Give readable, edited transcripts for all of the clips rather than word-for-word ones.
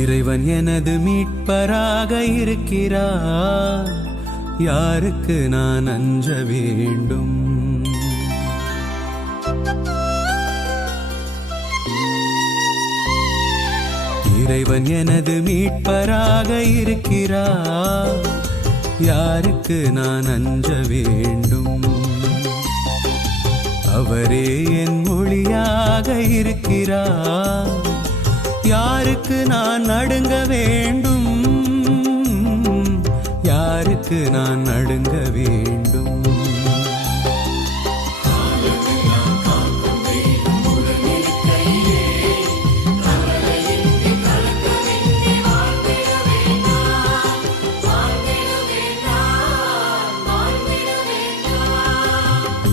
இறைவன் எனது மீட்பராக இருக்கிறார், யாருக்கு நான் அஞ்ச வேண்டும்? இறைவன் எனது மீட்பராக இருக்கிறார், யாருக்கு நான் அஞ்ச வேண்டும்? அவரே என் ஒளியாக இருக்கிறார், யாருக்கு நான் நடுங்க வேண்டும்? யாருக்கு நான் நடுங்க வேண்டும்?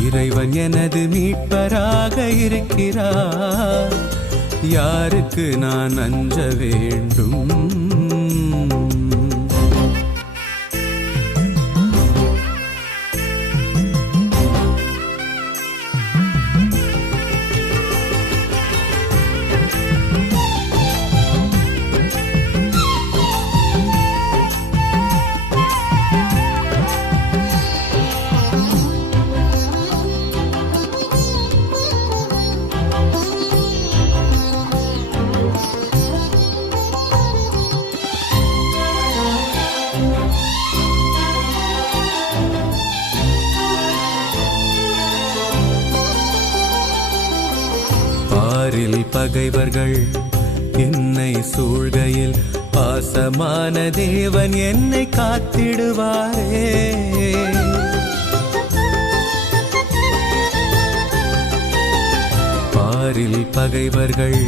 இறைவன் எனது மீட்பராக இருக்கிறார், யாருக்கு நான் அஞ்ச வேண்டும்? பாரில் பகைவர்கள் என்னை சூழ்கையில் பாசமான தேவன் என்னை காத்திடுவாரே. பாரில் பகைவர்கள்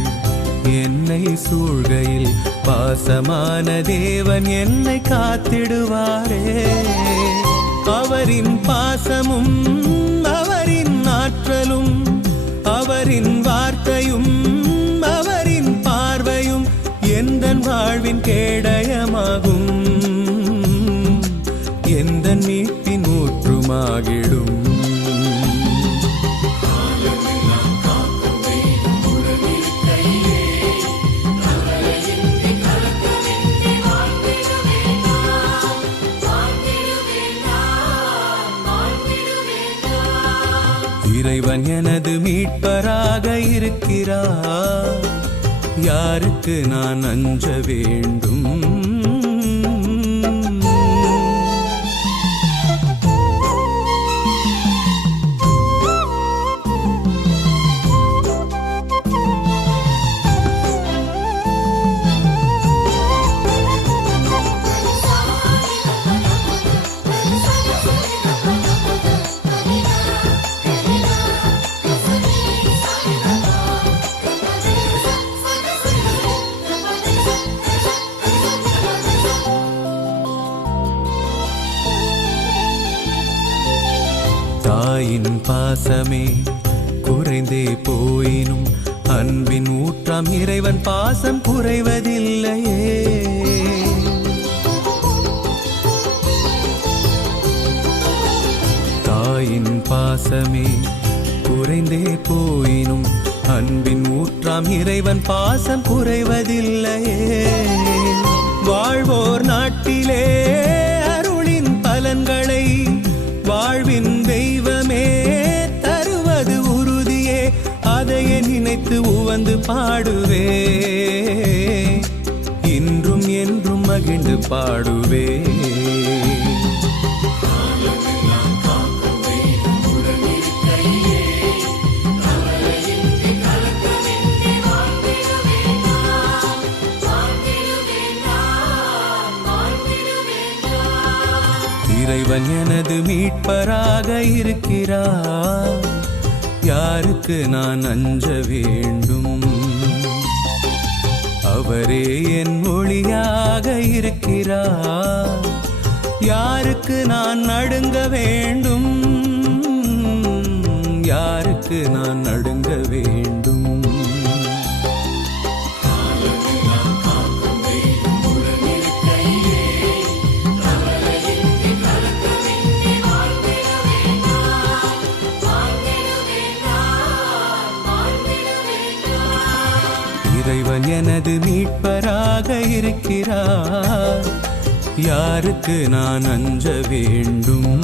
என்னை சூழ்கையில் பாசமான தேவன் என்னை காத்திடுவாரே. அவரின் பாசமும் அவரின் ஆற்றலும் அவரின் வார்த்தையும் அவரின் பார்வையும் எந்தன் வாழ்வின் கேடயமாகும், எந்தன் மீட்பின் ஊற்றுமாகிடும். இறைவன் எனது மீட்பராக இருக்கிறார், யாருக்கு நான் அஞ்ச வேண்டும்? தாயின் பாசமே குறைந்தே போயினும் அன்பின் ஊற்றாம் இறைவன் பாசம் குறைவதில்லையே. தாயின் பாசமே குறைந்தே போயினும் அன்பின் ஊற்றாம் இறைவன் பாசம் குறைவதில்லையே. வாழ்வோர் நாட்டிலே அருளின் பலன்களை வாழ்வின் தெய்வமே தருவது உறுதியே. அதையே நினைத்து உவந்து பாடுவே, இன்றும் என்றும் மகிழ்ந்து பாடுவே. இறைவன் எனது மீட்பராக இருக்கிறார், யாருக்கு நான் அஞ்ச வேண்டும்? அவரே என் ஒளியாக இருக்கிறார், யாருக்கு நான் நடுங்க வேண்டும்? யாருக்கு நான் நடுங்க வேண்டும்? இறைவன் எனது மீட்பராக இருக்கிறார், யாருக்கு நான் அஞ்ச வேண்டும்?